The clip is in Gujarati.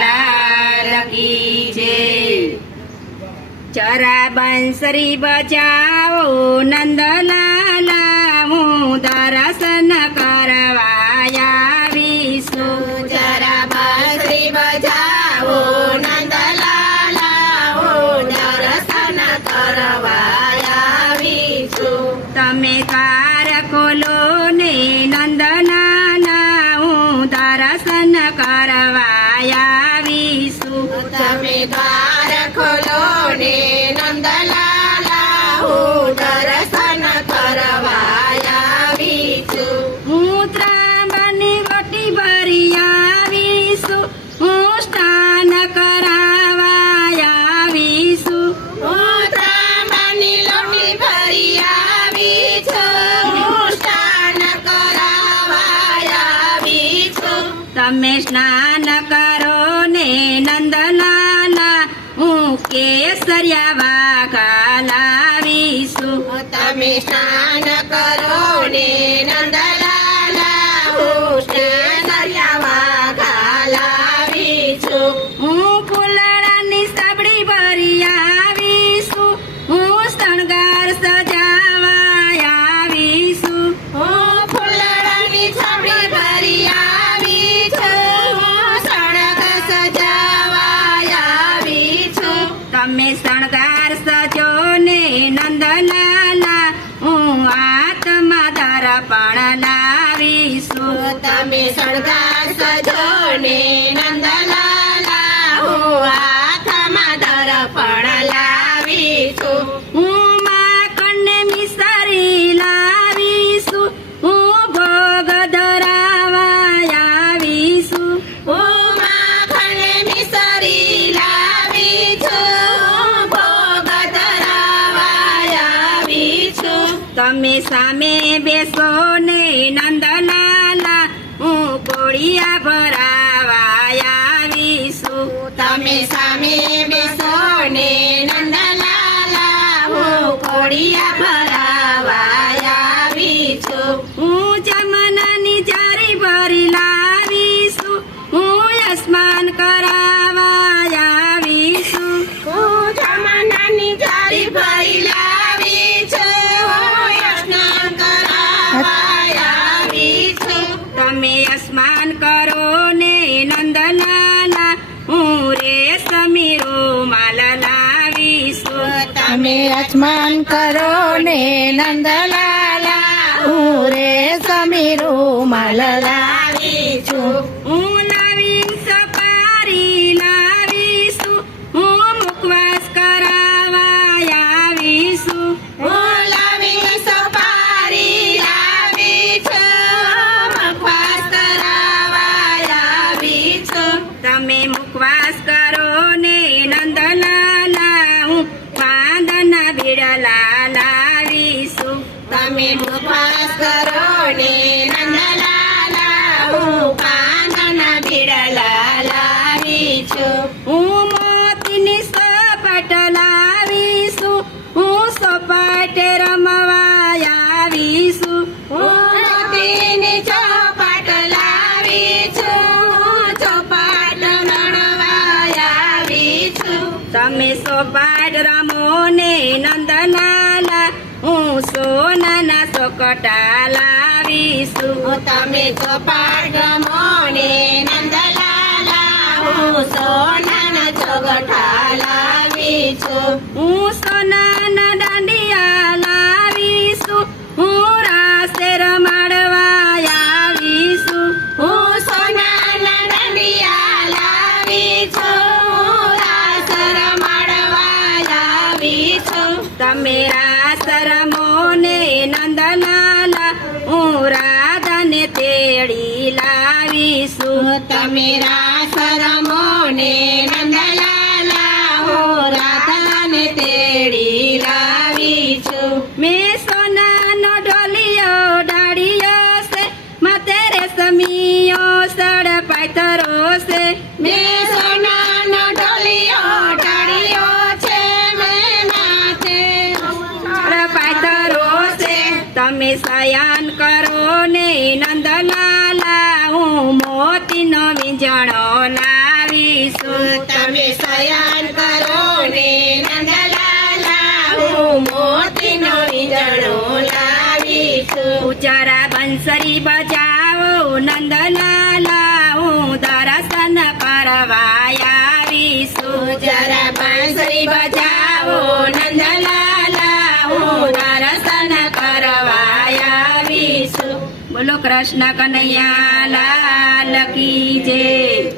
લાલ કી જય। ચરા બંસરી બજાવો નંદલાલા હું દર્શન કરવા આવીશું। જરા બંસરી બજાવો નંદલાલા હું દર્શન કરવા આવીશું। તમે દ્વાર ખોલો ને નંદલાલા હું દર્શન કરવા આવીશું। તમે દ્વાર ખોલો ને નંદલાલા હું દર્શન કરવા આવીશું। હું ત્રાંબાની વટી ભરી આવીશું। હું સ્નાન કરાવા આવીશું। હું ત્રાંબાની લોટી ભરી આવી છું। હું સ્નાન કરાવા આવી છું। તમે સ્નાન કરો ને નંદલાલા હું કેસરિયા વાઘા લાવીશું। તમે સ્નાન કરો ને નંદલાલા હું કેસરિયા વાઘા લાવી છું। હું ફૂલડાની સાબડી ભરી આવીશું। હું શણગાર સજાવા આવીશું। હું ફૂલડાની છબડી ભરી આવી છું। હું સડક સજાવા આવી છું। તમે શણગાર સજો ને નંદલાલા હું હાથમાં દર્પણ લાવીશું। તમે શણગાર સજો ને નંદલાલા હું હાથમાં દર્પણ લાવી છું। હું માખણને મિસરી લાવીશું। હું ભોગ ધરાવા આવીશું। હું માખણને મિસરી લાવી છું। હું ભોગ ધરાવા આવી છું। તમે સામે બેસો ને નંદલાલા હું કોળિયા ભરાવા આવીશું। તમે સામે બેસો ને નંદલાલા હું કોળિયા ભરાવા આવી છું। હું જમનાની જારી ભરી લાવીશું। હું સ્નાન કરાવા આવીશું। હું જમનાની જારી ભરી લાવી છું। હું સ્નાન કરાવા આવી છું। તમે સ્નાન કરો ને નંદલાલા હું રેશમી રૂમાલ લાવીશું। તમે સ્નાન કરો ને નંદલાલા હું રેશમી રૂમાલ લાવી છું। હું નવીન સપારી લાવીશું। હું મુખવાસ કરાવા આવીશું। હું લવિંગ સપારી લાવી છું। મુખવાસ કરાવા આવી છું। તમે મુખવાસ કરો ને નંદલાલા હું પાંદના બીડલા લાવીશું। તમે મુખવાસ કરો ને નંદલાલા હું પાંદના બીડલા લાવી છું। હું મોતીની સપાટ લાવીશું। હું સપાટ રમવા આવીશું। હું મોતીની ચોપાટ લાવી છું। હું ચોપાટ રણવા આવી છું। તમે સપાટ રમો ને નંદલાલા હું સોનાના સોકટા લાવીશું। તમે ચોપાટ રમો ને નંદલાલા હું સોનાના ચોગઠા લાવી છું। હું સોનાના દાંડિયા લાવીશું। હું રાસે રમાડવા આવીશું। હું સોનાના દાંડિયા લાવી છું। હું રાસ રમાડવા આવી છું। તમે રાસ રમો ને નંદલાલા હું રાધાને તેડી લાવીશું। તમે રાસ રમો ને નંદલાલા હું રાધાને તેડી લાવી છું। મેં સોનાનો ઢોલિયો ડાળિયો છે। માથે રેશમીયો સડ પાથરો છે। મેં સોનાનો ઢોલિયો ઢાળ્યો છે। મેં માથે પાથરો છે। તમે શયન કરો ને નંદલાલા હું મોતીનો વીંજણો લાવીશ। આવીશું. તમે શયન કરો ને નંદલાલા હું મોતીનો વીંજણો લાવીશું. ઉચારા બંસરી બજાવો નંદલાલા હું દર્શન કરવા આવીશું. જરા બાંસરી બજાવો નંદલાલા હું દર્શન કરવા આવીશું. બોલો કૃષ્ણ કનૈયા લાલ કી જય.